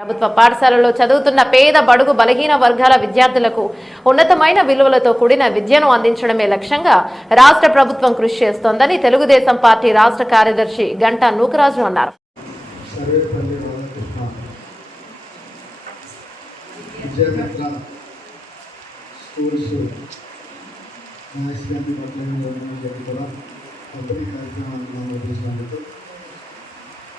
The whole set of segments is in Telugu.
ప్రభుత్వ పాఠశాలలో చదువుతున్న పేద బడుగు బలహీన వర్గాల విద్యార్థులకు ఉన్నతమైన విలువలతో కూడిన విద్యను అందించడమే లక్ష్యంగా రాష్ట్ర ప్రభుత్వం కృషి చేస్తోందని తెలుగుదేశం పార్టీ రాష్ట్ర కార్యదర్శి గంటా నూకరాజు అన్నారు. కూడా కార్యక్రమాన్ని నిర్వహించినందుకు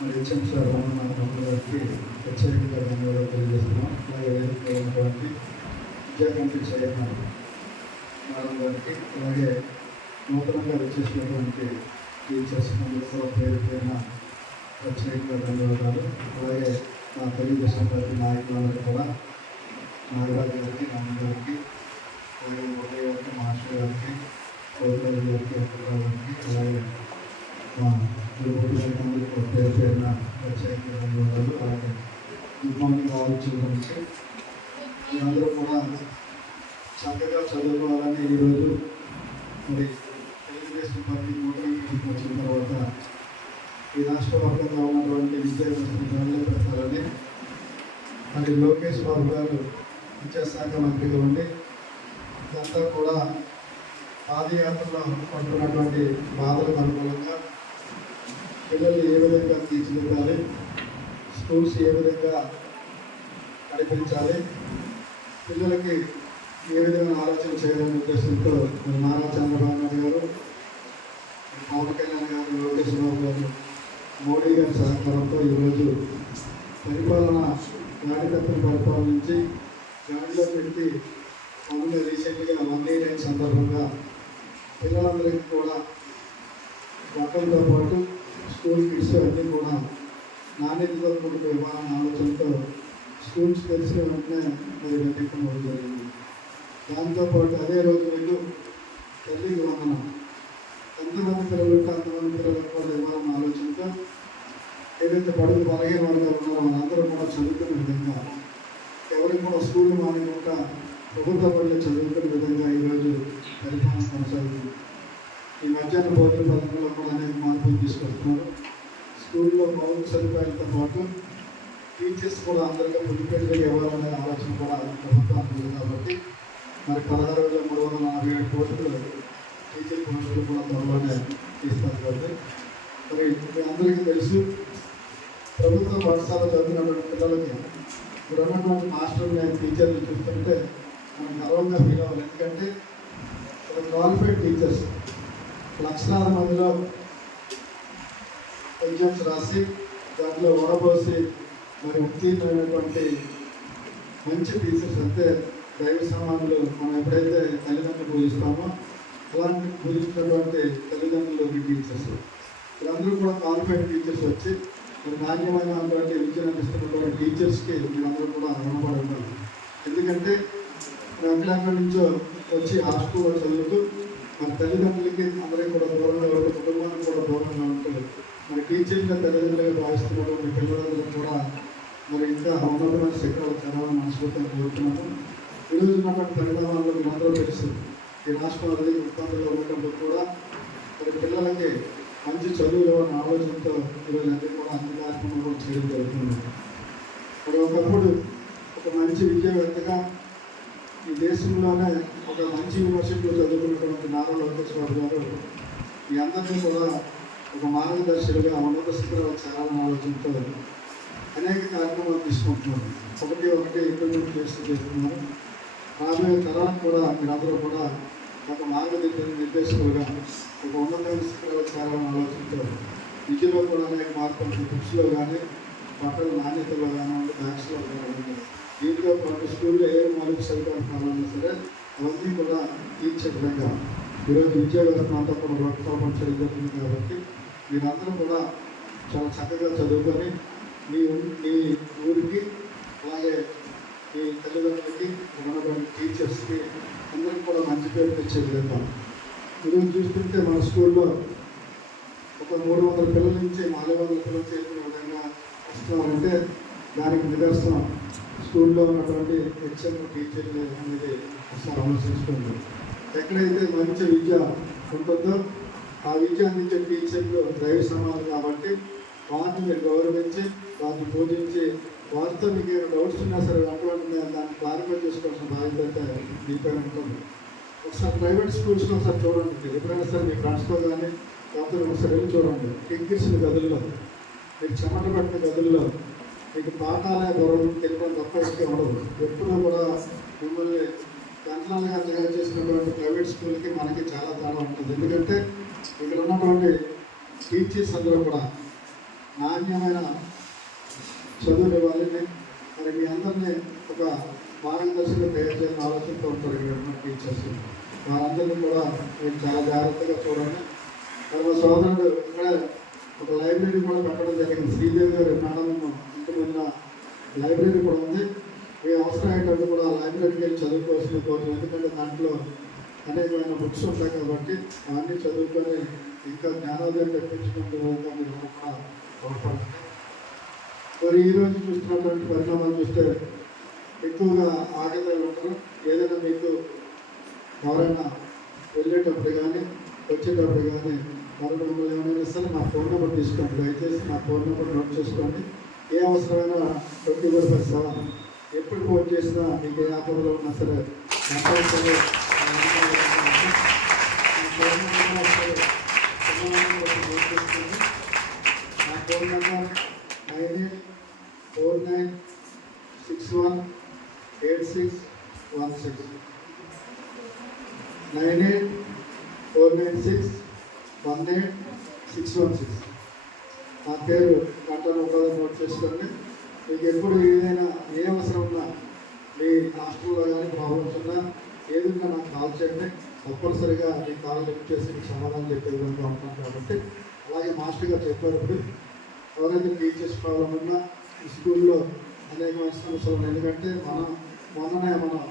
మరి హెచ్ఎం సార్ రమణ తమ్ముడు గారికి ప్రత్యేకంగా ధన్యవాదాలు తెలియజేస్తున్నాం. అలాగే వేదికలో ఉన్నటువంటి విద్యా కమిటీ చైర్మన్ మేడం గారికి అలాగే నూతనంగా వచ్చేసినటువంటి టీచర్స్ అందరూ కూడా పేరు పేరున ప్రత్యేకంగా ధన్యవాదాలు. అలాగే మా తెలుగుదేశం పార్టీ నాయకులందరూ కూడా నాగరాజు గారికి రామ గారికి అలాగే మురళి గారికి మాస్టర్ గారికి గౌతమ్ గారికి అప్పలరావు గారికి అలాగే పేరు పేరున ప్రత్యేకంగా ధన్యవాదాలు అలాగే ఇబ్బంది మార్నింగ్ ఆల్ కూడా చక్కగా చదువుకోవాలని ఈరోజు మరి తెలుగుదేశం పార్టీ నూతన వచ్చిన తర్వాత ఈ రాష్ట్ర వ్యాప్తంగా ఉన్నటువంటి విద్యా వ్యవస్థను గాలిలో పెడతారని మరి లోకేష్ బాబు గారు విద్యాశాఖ మంత్రిగా ఉండి ఇదంతా కూడా పాదయాత్రలో పడుతున్నటువంటి బాధలకు అనుకూలంగా పిల్లల్ని ఏ విధంగా తీర్చిదిద్దాలి? స్కూల్స్ ఏ విధంగా నడిపించాలి? పిల్లలకి ఏ విధమైన ఆలోచన చేయాలనే ఉద్దేశంతో మరి నారా చంద్రబాబు నాయుడు గారు పవన్ కళ్యాణ్ గారు లోకేష్ బాబు గారు మోడీ గారి సహకారంతో ఈరోజు పరిపాలన గాడి తప్పిన పరిపాలన నుంచి గాడిలో పెట్టి మొన్న రీసెంట్గా వన్ ఇయర్ అయిన సందర్భంగా పిల్లలందరికీ కూడా బట్టలతో పాటు స్కూల్ కిట్స్ అన్నీ కూడా నాణ్యతతో కూడిన ఇవ్వాలన్న ఆలోచనతో స్కూల్స్ తెలిసిన వెంటనే మీరు పెట్టడం జరిగింది. దాంతోపాటు అదే రోజు వీళ్ళు తల్లికి వందన ఎంతమంది పిల్లలు ఉంటే అంతమంది పిల్లలకు కూడా ఇవ్వాలన్న ఆలోచనతో ఏదైతే బడుగు బలహీన వర్గాలు ఉన్నారో వాళ్ళందరూ కూడా చదువుకునే విధంగా ఎవరికి కూడా స్కూల్ మానకుండా ప్రభుత్వ పనులు చదువుకునే విధంగా ఈరోజు పరిపాలన కొనసాగుతుంది. ఈ మధ్యాహ్న భోజన పథకంలో కూడా అనేక మార్పులు తీసుకొస్తున్నారు. స్కూల్లో మౌలిక సదుపాయాలతో పాటు టీచర్స్ కూడా అందరికీ పులిపేటగా ఇవ్వాలనే ఆలోచన కూడా ప్రభుత్వానికి ఉంది కాబట్టి మరి పదహారు వేల మూడు వందల నలభై ఏడు కోట్లు టీచర్ పోస్టులు కూడా త్వరలోనే తీస్తారు కాబట్టి మరి మీ అందరికీ తెలుసు ప్రభుత్వ పాఠశాల చదివినటువంటి పిల్లలకి ఇప్పుడు ఉన్నటువంటి మాస్టర్లు నేను టీచర్లు చూస్తుంటే మనం గర్వంగా ఫీల్ అవ్వాలి. ఎందుకంటే క్వాలిఫైడ్ టీచర్స్ లక్షలాది మందిలో ఎగ్జామ్స్ రాసి దాంట్లో ఓడబోసి మరి ఉత్తీర్ణమైనటువంటి మంచి టీచర్స్ అంటే దైవ సమానులు మనం ఎప్పుడైతే తల్లిదండ్రులు పూజిస్తామో అలాంటి పూజిస్తున్నటువంటి తల్లిదండ్రులు టీచర్స్ వీళ్ళందరూ కూడా క్వాలిఫైడ్ టీచర్స్ వచ్చి మరి నాణ్యమైనటువంటి విద్యను అందిస్తున్నటువంటి టీచర్స్కి మీరందరూ కూడా రుణపడి ఉండాలి. ఎందుకంటే మరి ఎక్కడెక్కడి నుంచో వచ్చి హాస్టల్లో చదువుతూ మన తల్లిదండ్రులకి అందరికీ కూడా దూరంగా ఉంటూ కుటుంబానికి కూడా దూరంగా ఉంటూ మరి టీచర్గా తల్లిదండ్రులుగా మీ పిల్లలందరూ కూడా మరి ఇంకా ఉన్నతమైన శిఖరాలు తెలంగాణ మనస్ఫూర్తిగా కోరుతున్నాము. ఈరోజు ఉన్నటువంటి పరిణామాల్లో మాత్రం తెలుసు ఈ రాష్ట్రం అనేది ఇబ్బందుల్లో ఉన్నప్పుడు కూడా మరి పిల్లలకి మంచి చదువులు అనే ఆలోచనతో ఈరోజు అన్ని కూడా అన్ని కార్యక్రమాలు చేయడం జరుగుతుంది. మరి ఒకప్పుడు ఒక మంచి విద్యావేత్తగా ఈ దేశంలోనే ఒక మంచి యూనివర్సిటీలో చదువుకున్నటువంటి నారా లోకేశ్వర గారు ఈ అందరినీ కూడా ఒక మార్గదర్శులుగా ఉన్నత స్థితిలో చేరాలని ఆలోచనతో అనేక కార్యక్రమాలు తీసుకుంటున్నారు. ఒకటి ఒకటి ఇంప్లిమెంట్ చేస్తూ చేస్తున్నారు. రాబోయే తరాలకు కూడా మీరందరూ కూడా ఒక మార్గదర్శ నిర్దేశకులుగా ఒక ఉన్నతమైన స్థితిలో చేరాలని ఆలోచనతో విద్యలో కూడా అనేక మార్పులు బుక్స్లో కానీ బట్టల నాణ్యతలో కానివ్వండి బ్యాగ్స్లో కానివ్వండి దీంతో పాటు స్కూల్లో ఏ మౌలిక సదుపాయాలు కావాలన్నా సరే అవన్నీ కూడా తీర్చే విధంగా. ఈరోజు విద్యా వ్యవస్థ అంతా కూడా రూపకల్పించడం జరుగుతుంది కాబట్టి మీరందరూ కూడా చాలా చక్కగా చదువుకొని మీ మీ ఊరికి అలాగే మీ తల్లిదండ్రులకి ఉన్నటువంటి టీచర్స్కి అందరికీ కూడా మంచి పేరు తెచ్చే విధంగా. ఈరోజు చూస్తుంటే మన స్కూల్లో ఒక మూడు వందల పిల్లల నుంచి నాలుగు వందల పిల్లలు చేరుకునే విధంగా వస్తున్నారంటే దానికి నిదర్శనం. స్కూల్లో ఉన్నటువంటి హెచ్ఎం టీచర్లు అనేది ఒకసారి ఆలోచించుకోండి. ఎక్కడైతే మంచి విద్య ఉంటుందో ఆ విద్య అందించే టీచర్లు దైవ సమానం కాబట్టి వారిని మీరు గౌరవించి వారిని పూజించి వారితో మీకు ఏమైనా డౌట్స్ ఉన్నా సరే అటువంటి దాన్ని క్లారిఫై చేసుకోవాల్సిన బాధ్యత అయితే ఉంటుంది ఒకసారి ప్రైవేట్ స్కూల్స్లో ఒకసారి చూడండి. ఎప్పుడైనా సరే మీ ఫ్రెండ్స్తో కానీ లేకపోతే ఒకసారి వెళ్ళి చూడండి. కింకిర్సిన గదుల్లో. మీకు చెమట పట్టిన గదుల్లో. మీకు పాఠాలే గౌరవం తెలియడం తప్ప ఇంకే ఉండదు. ఎప్పుడూ కూడా మిమ్మల్ని కంట్రోల్గా తయారు చేసినటువంటి ప్రైవేట్ స్కూల్కి మనకి చాలా తేడా ఉంటుంది. ఎందుకంటే ఇక్కడ ఉన్నటువంటి టీచర్స్ అందరూ కూడా నాణ్యమైన చదువులు ఇవ్వాలని మరి మీ అందరినీ ఒక మార్గదర్శకులు తయారు చేయాలని ఆలోచనతో ఉంటారు ఇక్కడ టీచర్స్. వారందరినీ కూడా మీరు చాలా జాగ్రత్తగా చూడండి. మరి మా సోదరుడు ఇక్కడ ఒక లైబ్రరీ కూడా పెట్టడం జరిగింది. శ్రీదేవి గారు మేడం లైబ్రరీ కూడా ఉంది. మీ అవసరం కూడా ఆ లైబ్రరీకి వెళ్ళి చదువుకోవాల్సిన కోరుతుంది ఎందుకంటే దాంట్లో అనేకమైన బుక్స్ ఉంటాయి కాబట్టి అవన్నీ చదువుకొని ఇంకా జ్ఞానోదయం తెప్పించడం మీరు కూడా తోడ్పడండి మరి ఈరోజు చూస్తున్నటువంటి పరిణామాలు చూస్తే ఎక్కువగా ఆగదాలు ఉంటారు ఏదైనా మీకు ఎవరైనా వెళ్ళేటప్పుడు కానీ వచ్చేటప్పుడు కానీ మరి మిమ్మల్ని ఏమైనా సరే నా ఫోన్ నెంబర్ తీసుకోండి. దయచేసి నా ఫోన్ నెంబర్ నోట్ చేసుకోండి. ఏ అవసరమైనా ట్వంటీ ఫోర్ బై ఎప్పుడు ఫోన్ చేసినా మీకు ఏ ఆపదలో ఉన్నా సరే ఫోన్ నా phone number nine eight four nine six one eight six one six nine eight four nine six one eight six one six నా పేరు గంటల ఉపాధి నోట్ చేసుకోండి మీకు ఎప్పుడు ఏదైనా ఏ అవసరం ఉన్నా మీ రాష్ట్రంలో కానీ ప్రాబ్లమ్స్ ఉన్నా ఏదైనా నాకు కాల్ చేయండి. తప్పనిసరిగా మీ కాల్ లిఫ్ట్ చేసి మీకు సమాధానం చెప్పే విధంగా ఉంటాను కాబట్టి. అలాగే మాస్టర్ గారు చెప్పారు ఎవరైతే టీచర్స్ ప్రాబ్లం ఉన్నా ఈ స్కూల్లో అనేకమైన సమస్యలు ఉన్నాయి. ఎందుకంటే మనం మొన్ననే మనం